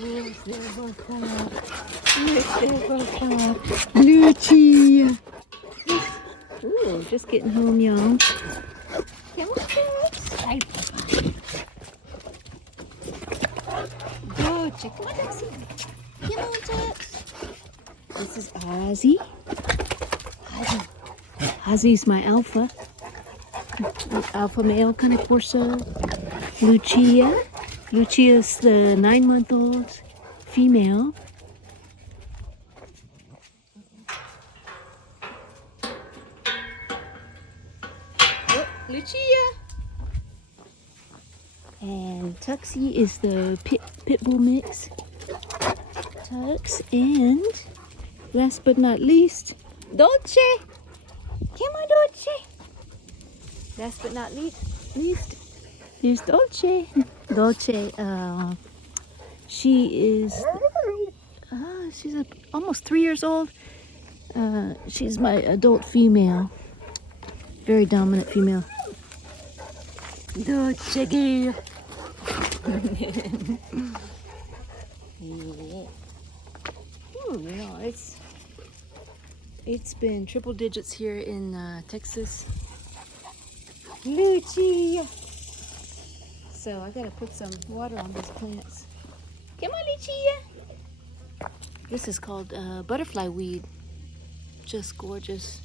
wolves, they're both out. Look, they're both out. Lucia. Ooh, just getting home, y'all. Come on, Tux. Hi, Papa. Go, check. Come on, Tuxie. Come on, Tux. This is Ozzy. Ozzy's my alpha. Alpha male, Cane Corso. Lucia. Lucia's the 9-month-old female. Oh, Lucia. And Tuxie is the pit bull mix. Tux, and last but not least, Dolce. Come on, Dolce. Last but not least, here's Dolce. Dolce, she is, she's almost 3 years old. She's my adult female. Very dominant female. Dolce girl. Yeah. Ooh, you know, it's been triple digits here in Texas. Lucia. So I gotta put some water on these plants. Come on, Lucia. This is called butterfly weed. Just gorgeous.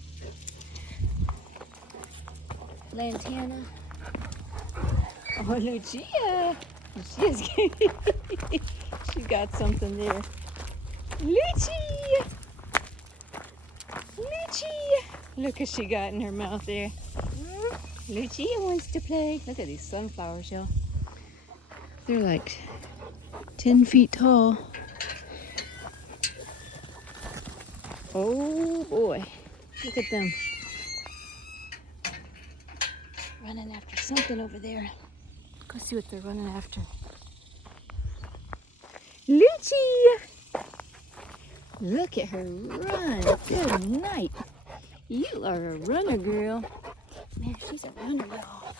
Lantana. Oh, Lucia. She's got something there. Lucia. Lucia. Look what she got in her mouth there. Lucia wants to play. Look at these sunflowers, y'all. They're like 10 feet tall. Oh boy, look at them. Running after something over there. Go see what they're running after. Lucia! Look at her run. Good night. You are a runner, girl. Man, she's a runner, y'all.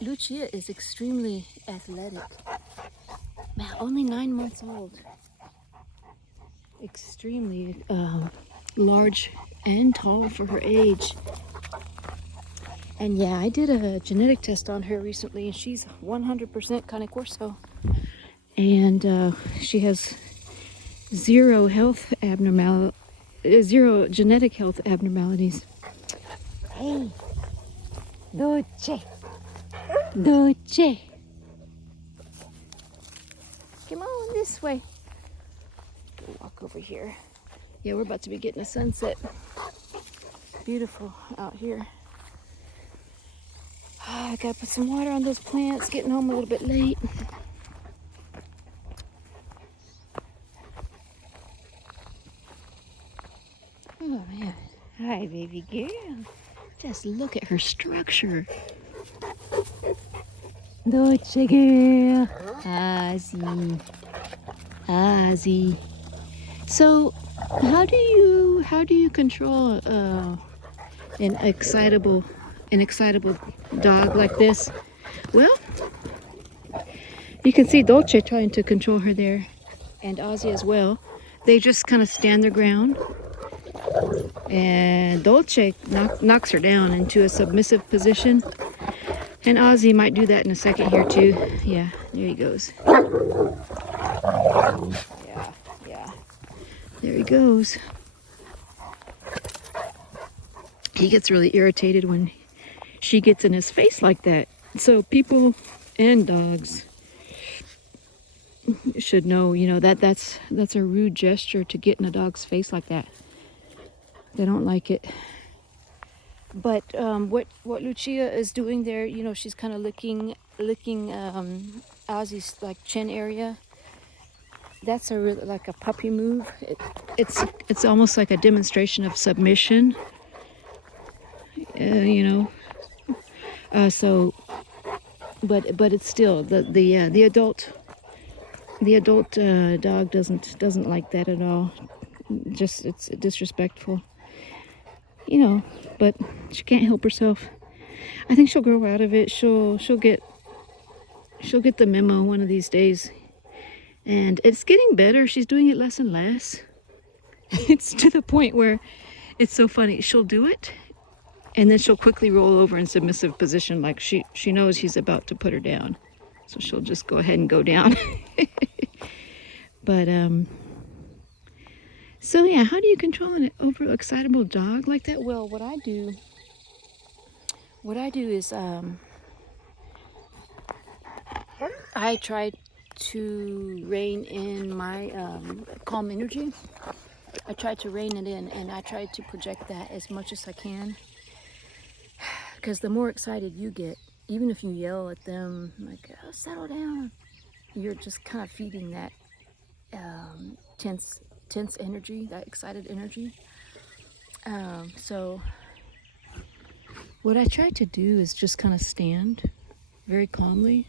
Lucia is extremely athletic. Man, only 9 months old. Extremely large and tall for her age. And yeah, I did a genetic test on her recently, and she's 100% Cane Corso. And she has zero genetic health abnormalities. Hey, Dolce. Dolce. Come on this way. We'll walk over here. Yeah, we're about to be getting a sunset. Beautiful out here. I gotta put some water on those plants. Getting home a little bit late. Oh man. Hi, baby girl. Just look at her structure. Dolce girl. Ozzy. Ozzy. So, how do you control an excitable dog like this? Well, you can see Dolce trying to control her there, and Ozzy as well. They just kind of stand their ground, and Dolce knocks her down into a submissive position, and Ozzy might do that in a second here too. Yeah, there he goes. Yeah, there he goes. He gets really irritated when she gets in his face like that. So people and dogs should know, you know, that's a rude gesture to get in a dog's face like that. They don't like it. But what Lucia is doing there, you know, she's kind of licking Ozzy's like chin area. That's like a puppy move. It's almost like a demonstration of submission. You know. So, but it's still the adult dog doesn't like that at all. Just it's disrespectful, you know. But she can't help herself. I think she'll grow out of it. She'll get the memo one of these days, And it's getting better. She's doing it less and less. It's to the point where it's so funny. She'll do it, and then she'll quickly roll over in submissive position, like she knows he's about to put her down. So she'll just go ahead and go down. But so yeah, how do you control an over excitable dog like that? Well, what I do is I try to rein in my calm energy. I try to rein it in, and I try to project that as much as I can. Because the more excited you get, even if you yell at them, like, oh, settle down, you're just kind of feeding that tense energy, that excited energy. So what I try to do is just kind of stand very calmly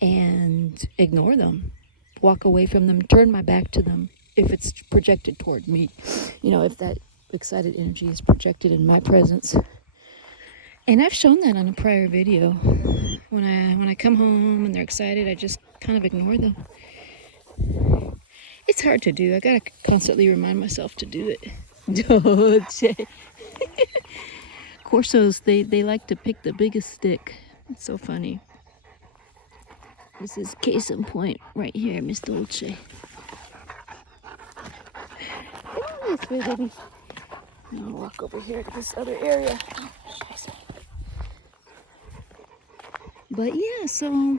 and ignore them, walk away from them, turn my back to them if it's projected toward me. You know, if that excited energy is projected in my presence. And I've shown that on a prior video. When I come home and they're excited, I just kind of ignore them. It's hard to do. I gotta constantly remind myself to do it. Dolce. Corsos, they like to pick the biggest stick. It's so funny. This is case in point right here, Miss Dolce. Come this way, baby. I'll walk over here to this other area. Oh, but yeah, so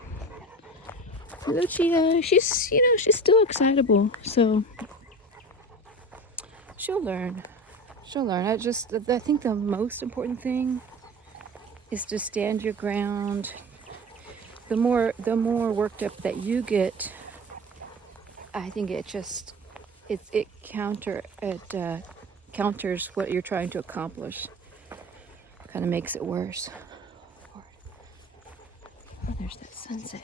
Lucia, she's still excitable, so she'll learn. I think the most important thing is to stand your ground. The more worked up that you get, I think it counters what you're trying to accomplish. Kind of makes it worse. Oh, there's that sunset.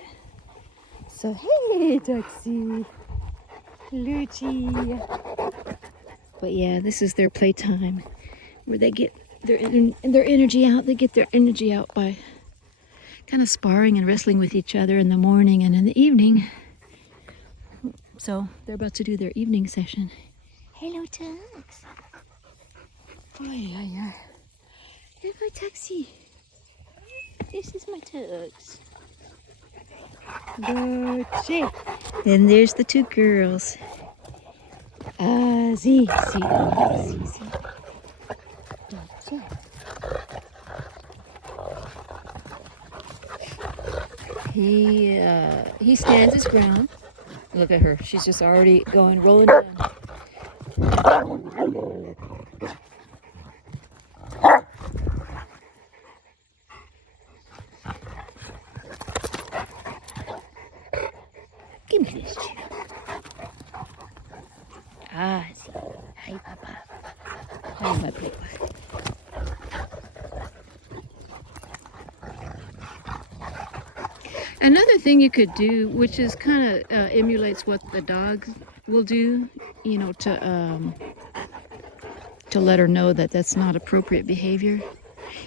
So hey, Duxie, Lucia. But yeah, this is their playtime, where they get their energy out. They get their energy out by kind of sparring and wrestling with each other in the morning and in the evening. So they're about to do their evening session. Hello, Tux. Oh yeah. Here's my Tuxie. This is my Tux. Dolce. Then there's the two girls. Ozzy. Dolce. He stands his ground. Look at her. She's just already rolling down. Give me this chair. Ozzy. Hi, Papa. Hi, my playboy. Another thing you could do, which is kind of emulates what the dog will do, you know, to let her know that that's not appropriate behavior,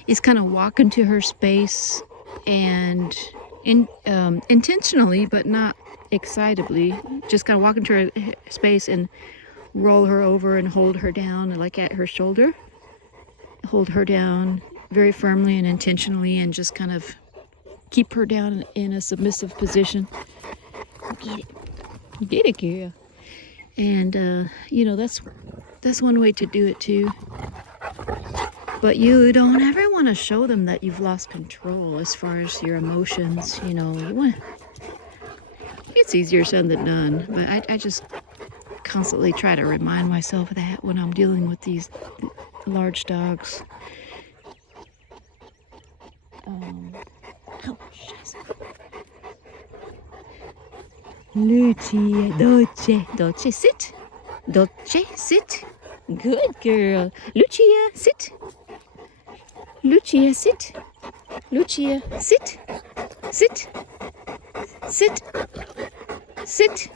is kind of walk into her space and intentionally, but not excitably, just kind of walk into her space and roll her over and hold her down, like at her shoulder. Hold her down very firmly and intentionally, and just kind of keep her down in a submissive position. Get it, girl. And you know, that's one way to do it too. But you don't ever want to show them that you've lost control as far as your emotions. You know, it's easier said than done. But I just constantly try to remind myself of that when I'm dealing with these large dogs. Lucia, Dolce, sit. Dolce, sit. Good girl. Lucia, sit. Lucia, sit. Lucia, sit. Sit. Sit. Sit.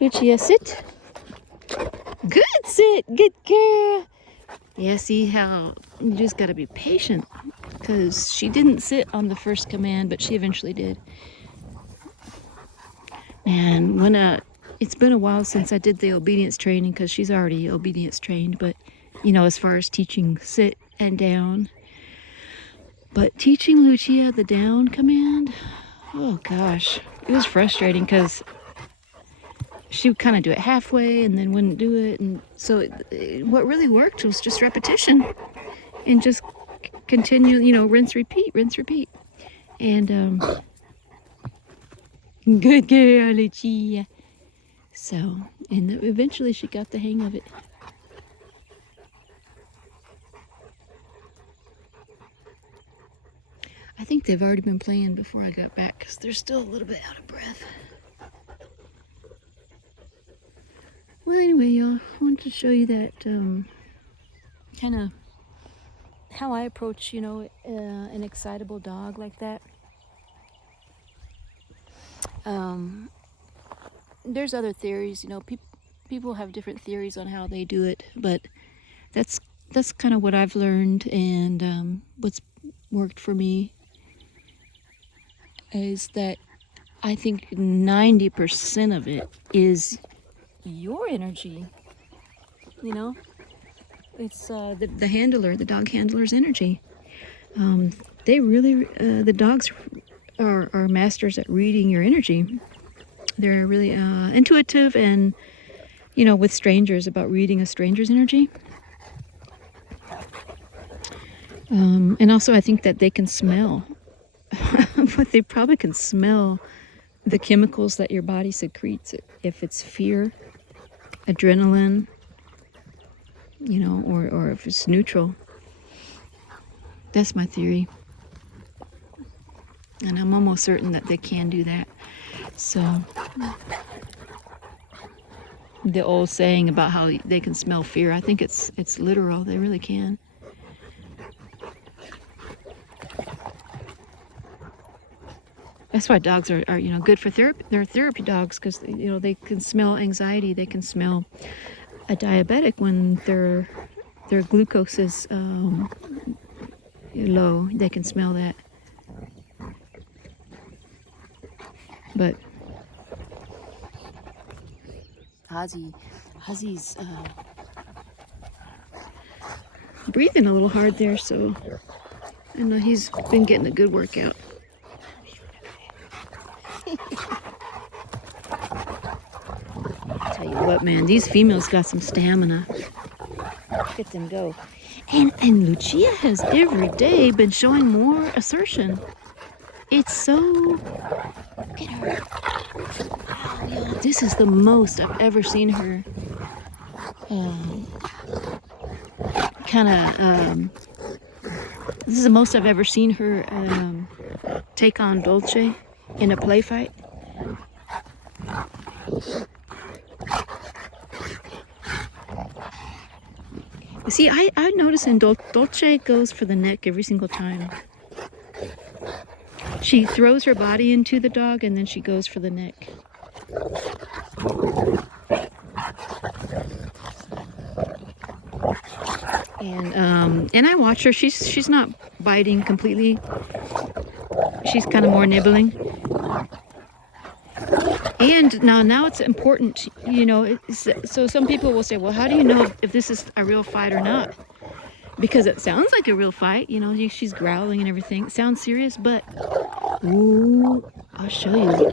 Lucia, sit. Good sit. Good girl. Yeah, see how you just got to be patient, because she didn't sit on the first command, but she eventually did. And when it's been a while since I did the obedience training, because she's already obedience trained, but you know, as far as teaching sit and down. But teaching Lucia the down command, oh gosh, it was frustrating because she would kind of do it halfway and then wouldn't do it. And so what really worked was just repetition and just continue, you know, rinse, repeat, rinse, repeat. And good girl, Lucia. So, and eventually she got the hang of it. I think they've already been playing before I got back because they're still a little bit out of breath. Well, anyway, y'all, I wanted to show you that kind of how I approach, you know, an excitable dog like that. There's other theories, you know, people have different theories on how they do it, but that's kind of what I've learned, and what's worked for me is that I think 90% of it is your energy. You know, it's the handler, the dog handler's energy. They really, the dogs are masters at reading your energy. They're really intuitive, and you know, with strangers, about reading a stranger's energy. And also I think that they can smell, but they probably can smell the chemicals that your body secretes, if it's fear, adrenaline, you know, or if it's neutral. That's my theory. And I'm almost certain that they can do that. So the old saying about how they can smell fear, I think it's literal. They really can. That's why dogs are you know, good for therapy. They're therapy dogs because, you know, they can smell anxiety. They can smell a diabetic when their glucose is low. They can smell that. But Ozzy's breathing a little hard there, so I know he's been getting a good workout. Tell you what, man, these females got some stamina. Look at them go. And Lucia has every day been showing more assertion. It's so... Look at her. Wow, y'all. This is the most I've ever seen her this is the most I've ever seen her take on Dolce in a play fight. See, I notice in Dolce goes for the neck every single time. She throws her body into the dog and then she goes for the neck. And I watch her. She's not biting completely. She's kind of more nibbling. And now it's important, you know. So some people will say, well, how do you know if this is a real fight or not? Because it sounds like a real fight, you know. She's growling and everything. It sounds serious, but ooh, I'll show you.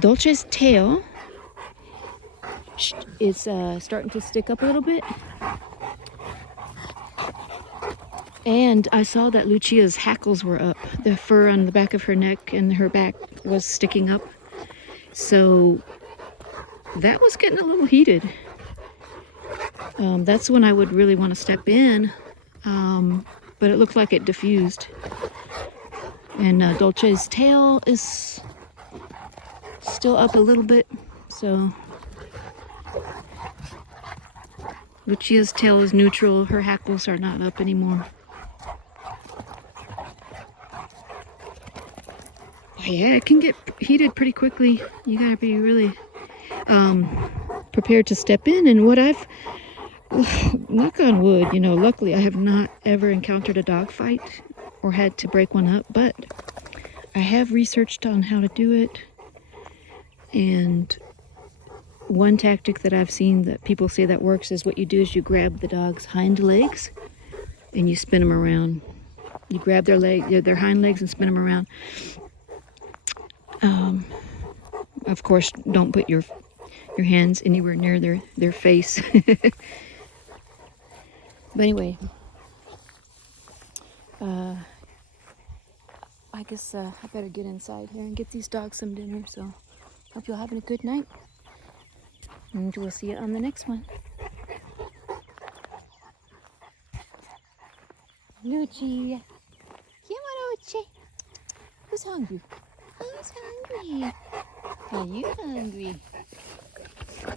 Dolce's tail is starting to stick up a little bit. And I saw that Lucia's hackles were up. The fur on the back of her neck and her back was sticking up. So that was getting a little heated. That's when I would really want to step in. But it looked like it diffused. And Dolce's tail is still up a little bit. So Lucia's tail is neutral. Her hackles are not up anymore. Yeah, it can get heated pretty quickly. You gotta be really prepared to step in. And what I've, knock on wood, you know, luckily I have not ever encountered a dog fight or had to break one up, but I have researched on how to do it. And one tactic that I've seen that people say that works is what you do is you grab the dog's hind legs and you spin them around. You grab their hind legs and spin them around. Of course, don't put your hands anywhere near their face. But anyway, I guess I better get inside here and get these dogs some dinner. So hope you're having a good night. And we'll see you on the next one. Lucia. Come on, Lucia. Who's hungry? Who's hungry? Are you hungry?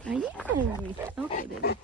Are you hungry? Okay, baby.